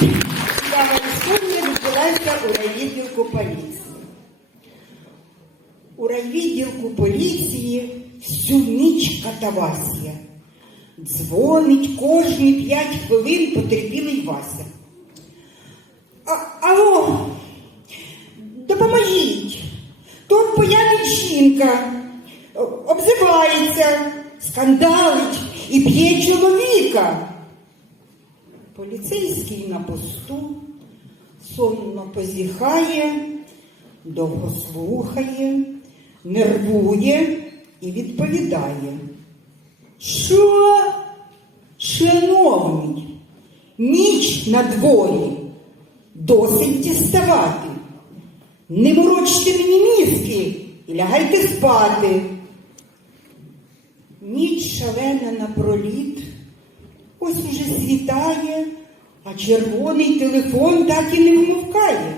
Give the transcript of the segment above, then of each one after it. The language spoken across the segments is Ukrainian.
Цікава історія відбулася у райвідділку поліції. У райвідділку поліції всю ніч катавасія. Дзвонить кожні п'ять хвилин потерпілий Вася. А, алло, допоможіть. Тут появить жінка, обзивається, скандалить і б'є чоловіка. Поліцейський на посту сонно позіхає, довго слухає, нервує і відповідає. Що, шановний, ніч на дворі, досить діставати. Не морочте мені мізки і лягайте спати. Ніч шалена напроліт, ось уже світає, а червоний телефон так і не вмовкає.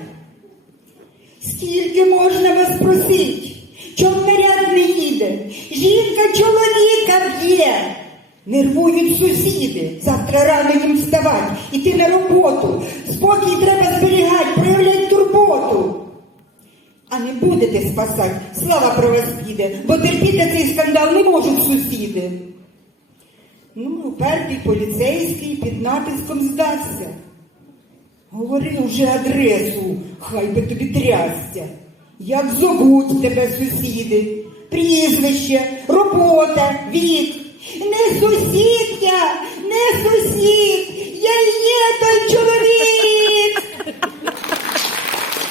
Скільки можна вас просить? Чом наряд не їде? Жінка чоловіка б'є. Нервують сусіди. Завтра рано їм вставати, іти на роботу. Спокій треба зберігати, проявлять турботу. А не будете спасати, слава про вас піде, бо терпіти цей скандал не можуть сусіди. Ну, упертий поліцейський під натиском здасться. Говори вже адресу, хай би тобі трясся. Як зовуть тебе сусіди, прізвище, робота, вік. Не сусід